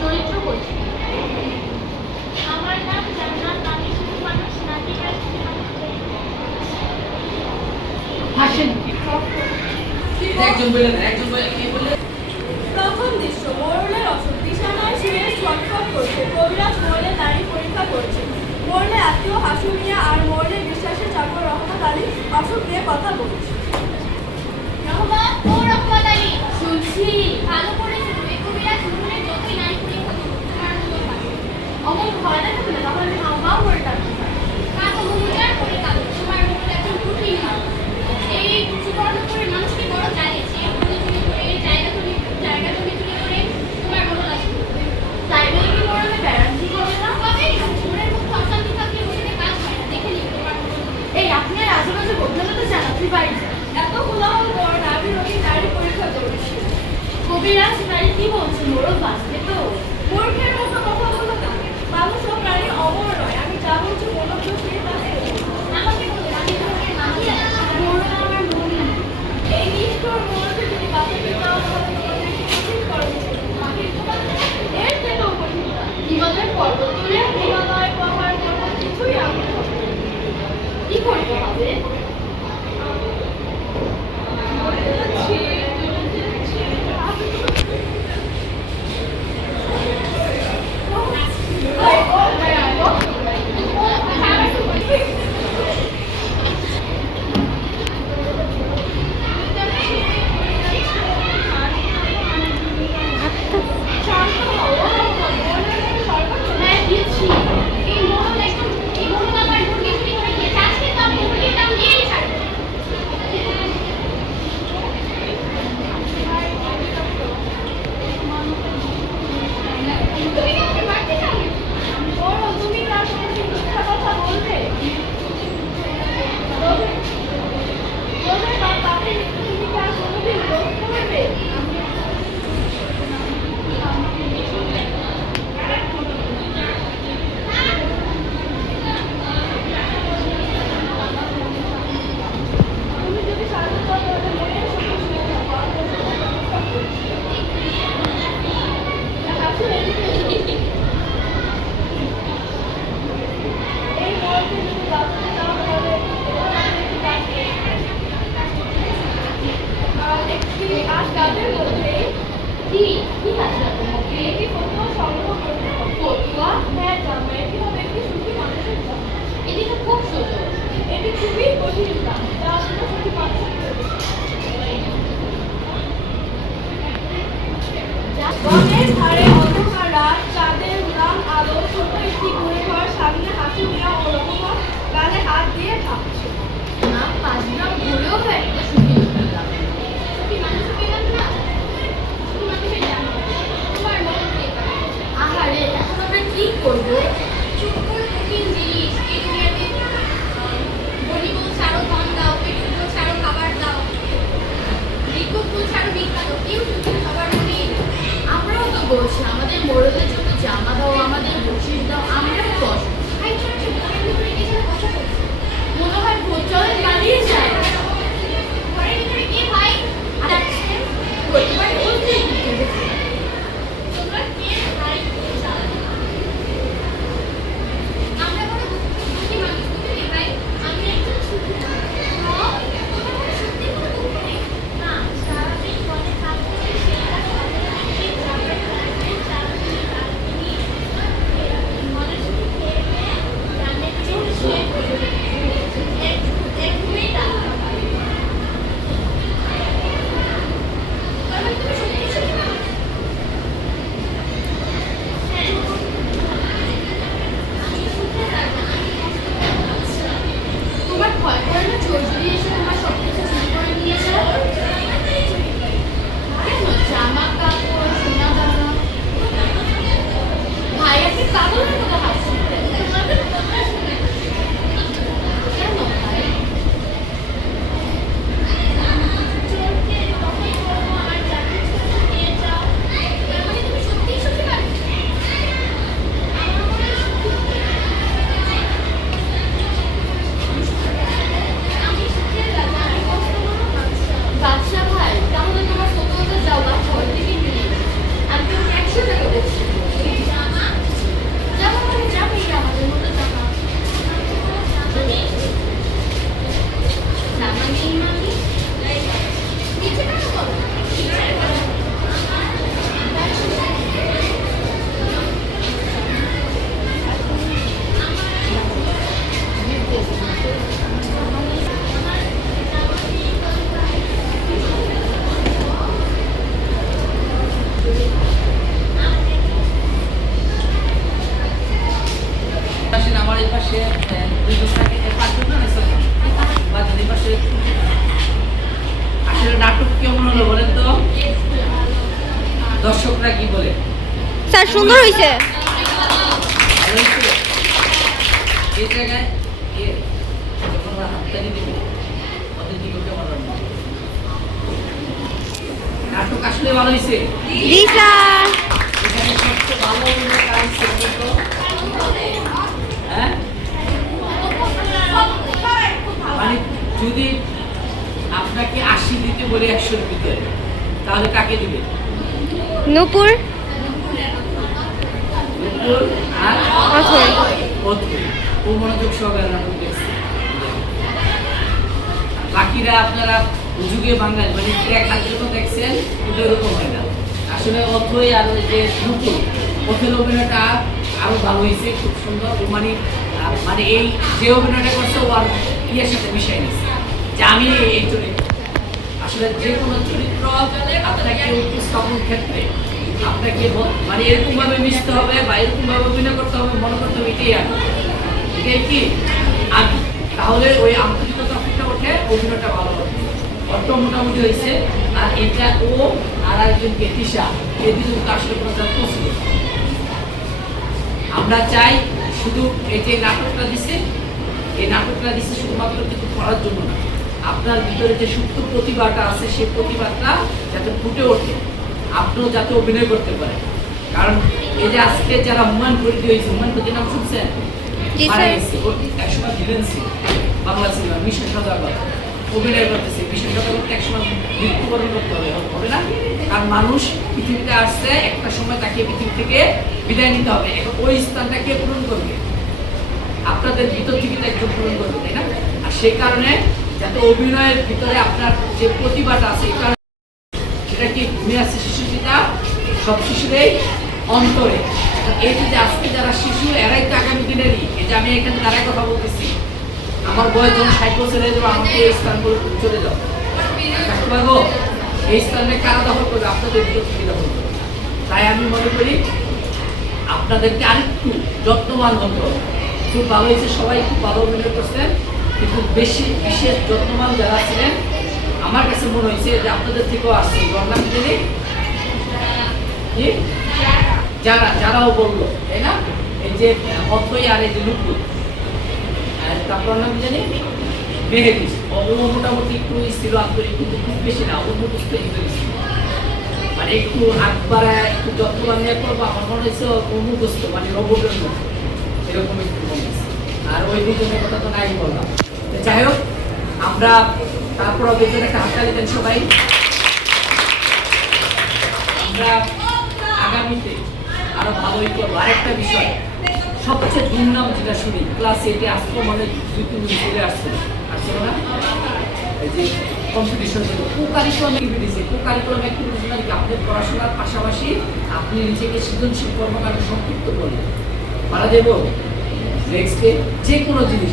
চরিত্র করছি। আমার নাম জান্নাত, আমি শুধু মানুষ নাটিকার হাসেন। প্রথম দৃশ্য, মোরলের অসুখ, বিছানায় শুয়ে ছটফট করছে। কবিরাজ মোরলের নাড়ি পরীক্ষা করছে। মোরলের আত্মীয় হাসু মিয়া আর মোরলের বিশ্বাসের চাকর রহমত আলী অসুখ নিয়ে কথা বলছে। রহমত ও রহমত আলী, শুনছি ভালো করে শুনবে। কবিরাজ মোরলের যতই নারী পরীক্ষা করুক তোমার মতো পাবে। অমন ভয় দেখাবে না, তাহলে হাওমাও করে ডাকতে পারে। কাকু মুজার করে কাঁদো, তোমার মতো একজন কঠিন মানুষ। এই সুবর্ণ করে মানুষকে বড় জ্বালিয়েছে। চুরি করে জায়গা জমি চুরি করে তোমার বড় লাশ করবে। তাই বলে কি মরলে ব্যারান্টি করবে না? কবে মনের মধ্যে অশান্তি থাকলে ওখানে কাজ হয় না। দেখে নিন তোমার এই আপনি আর আশেপাশে বদলাতে তো চান, আপনি বাড়ি যান। এত কোলাহল পর নারী রোগী নারী পরীক্ষা করছে। কবিরাজ নারী কি বলছে? মোরল বাঁচবে তো? মূর্খের মতো কথা বলো না। মানুষ ও প্রাণী অমর নয়। আমি যা বলছি মনোযোগ দিয়ে তা শোনো। আমাকে বলুন, আমি ধরনের মানুষ মোরল আমার মনি। এই নিষ্ঠুর মোরকে যদি বাঁচাতে চাও তাহলে তোমাদের কঠিন কর্ম করতে হবে। এর থেকেও কঠিনতা হিমালয়ের পর্বত তুলে হিমালয় পাহাড় পর্বত কিছুই আনতে হবে না। কি করতে হবে? হ্যাঁ দিচ্ছি। এই মোরল একদম এই মোরল আমার মুরগি চুরি করে খেয়েছে। আজকে তো আমি মুরগির দাম দিয়েই ছাড়বো। তুমি কি আমাকে মারতে চাও? বড় তুমি কার সঙ্গে মিথ্যা কথা বলবে? তোদের বা তাকে তুমি কার কোনোদিন রোধ করবে? তুমি যদি শান্ত হও তাহলে মনের সঙ্গে শুনে থাকো। আর বসে থাকার ব্যবস্থা করছি। আসলে এই মরকে যদি বাঁচাতে চাও তাহলে একটি আজ কাজের মধ্যে কি কি আছে তোমাকে? একটি ফটো সংগ্রহ করতে হবে। ফতুয়া? হ্যাঁ জানো, এটি হবে একটি সুখী মানুষের জন্য। এটি তো খুব সুন্দর। এটি খুবই কঠিন কাজ, যা আসলে সুখী মানুষের জন্য। বনের ধারে অন্ধকার রাত, চাঁদের উড়ান আলো, ছোট একটি কুঁড়ে ঘর, সামনে হাসি মিয়া ও রহমত গালে হাত দিয়ে ভাবছে। না পাঁচগ্রাম ঘুরেও একটা সুখী লোকের দাম। সুখী মানুষ পেলাম না, সুখী মানুষের দাম তোমার মন দিয়ে পাবে। আহারে, এখন আমরা কি করবো? চুপ করে কঠিন জিনিস এই দুনিয়াতে। গরিব ছাড়ো ধন দাও, পেটুক ছাড়ো খাবার দাও, ভিক্ষুক ছাড়ো ভিক্ষা দাও, কেউ সুখী সবার মনে। আমরাও তো বলছি আমাদের মোড়লের জন্য জামা দাও, আমাদের বসির দাও, আমরাও কষ্ট। এই ছোট ছোট ঘরের ভিতরে কি যেন কথা বলছে। মনে হয় ভোট চলে পালিয়ে যায়। ঘরের ভিতরে কে ভাই যাচ্ছে? বলতে পারি বলতে তোমরা কে ভাই চাও? আমরা বড় দুঃখী মানুষ, বুঝলি ভাই? আমি একজন সুখী মানুষ। তোমার সত্যি কোনো দুঃখ নেই? না, সারাদিন বনে কাজ করে সেটা ভালো লাগে, যাবার লাগবে, চাকরি বাকরি মনে শুধু খেয়ে রান্না করে শুয়ে পড়বে। এক ঘুমেই রাখতে পারে। তার মানে স্যার সুন্দর হয়েছে। ভালো হয়েছে? এই জায়গায় যখন ওরা হাততালি দেবে ওদের দিকে উঠে মারবেন না। নাটক আসলে ভালো হয়েছে। জি স্যার। এখানে সবচেয়ে ভালো অভিনয় কার হয়েছে বলুন তো? হ্যাঁ, মানে যদি আপনাকে 80 দিতে বলে 100-র ভিতরে, তাহলে কাকে দিবে? নূপুর। নূপুর আর অথই। অথই। ও মনোযোগ সহকারে নাটক দেখছে। বাকিরা আপনারা যুগে বাঙালি মানে দেখার জন্য দেখছেন, কিন্তু এরকম হয় না। আসলে অথই আর ওই যে নূপুর, অথের অভিনয়টা আরো ভালো হয়েছে, খুব সুন্দর। ও মানে মানে এই যে অভিনয়টা করছে ও আর ইয়ের সাথে মিশাই নিচ্ছে যে আমি এই চরিত্র। আসলে যে কোনো চরিত্র আপনাকে উপস্থাপন ক্ষেত্রে আপনাকে মানে এরকম ভাবে মিশতে হবে বা এরকম ভাবে অভিনয় করতে হবে, মনে করতে হবে এটাই আগে, এটাই কি আগে। তাহলে ওই আন্তরিকতা ফুটে ওঠে, অভিনয়টা ভালো হবে। অর্থ মোটামুটি হয়েছে। আর এটা ও আর একজনকে তিশা, এই দুজনকে আসলে কোনো যত্ন ছিল না। আমরা চাই শুধু এই যে নাটকটা দিছে, এই নাটকটা দিছে শুধুমাত্র কিন্তু পড়ার জন্য না, আপনার ভিতরে যে সুপ্ত প্রতিভাটা আছে সেই প্রতিভাটা যাতে ফুটে ওঠে, আপনিও যাতে অভিনয় করতে পারেন। কারণ এই যে আজকে যারা হুমায়ুন ফরিদি হয়েছে, হুমায়ুন ফরিদির নাম শুনছেন? জি মারা স্যার। গেছে। ওর একসময় ভিলেন ছিল বাংলা সিনেমা, মিশন সদাগর অভিনয় করতেছে। মিশন সদাগরকে একসময় মৃত্যুবরণ করতে হবে, হবে না? কারণ মানুষ পৃথিবীতে আসছে, একটা সময় তাকে পৃথিবী থেকে বিদায় নিতে হবে। এখন ওই স্থানটা কে পূরণ করবে? আপনাদের ভিতর থেকে তো একজন পূরণ করবে, তাই না? আর সেই কারণে যাতে অভিনয়ের ভিতরে আপনার যে প্রতিভাটা আছে, এই কারণে সেটা কি ঘুমিয়ে আছে শিশুর পিতা সব শিশুরই অন্তরে। এই যে আজকে যারা শিশু, এরাই তো আগামী দিনেরই। এই যে আমি এখানে দাঁড়ায় কথা বলতেছি, আমার বয়স যখন 60 বছর হয়ে যাবে, আমাকে এই স্থানগুলো চলে যাও, থাকতে পারবো? এই স্থানে কারা দখল করবে? আপনাদের ভিতর থেকে দখল করবে। তাই আমি মনে করি আপনাদেরকে আরেকটু যত্নবান হতে হবে। খুব ভালো হয়েছে, সবাই খুব ভালো অভিনয় করছেন, কিন্তু বেশি বিশেষ যত্নবান যারা ছিলেন আমার কাছে মনে হয়েছে যে আপনাদের থেকেও আসছে। গঙ্গা মিতালি যারা যারাও বললো, তাই না? এই যে অথই আর এই যে নূপুর, তারপর নাম জানি মেহেদি, ও মোটামুটি একটু ছিল আন্তরিক, কিন্তু খুব বেশি না, ওর মুখস্থ ছিল। মানে একটু আকবারা একটু যত্নবান নিয়ে করবো, আমার মনে হয়েছে ও মুখস্থ মানে রোবটের মতো, এরকম একটু মনে হয়েছে। আর ওই দুজনের কথা তো নাই বললাম। তো যাই হোক, আমরা তারপর দুজন একটা হাততালি দেন সবাই। আমরা আগামীতে আরো ভালোই করবো। আরেকটা বিষয়, সবচেয়ে দুর্নাম যেটা শুনি, ক্লাস 8-এ আসতো মানে 2-3 দিন চলে আসছিল না? এই যে কম্পিটিশন, কো-কারিকুলাম অ্যাক্টিভিটিস, কো-কারিকুলাম অ্যাক্টিভিটিস মানে কি? আপনার পড়াশোনার পাশাপাশি আপনি নিজেকে সৃজনশীল কর্মকাণ্ডে সম্পৃক্ত করলেন, পারা দেব নেক্সট ডে যে কোনো জিনিস।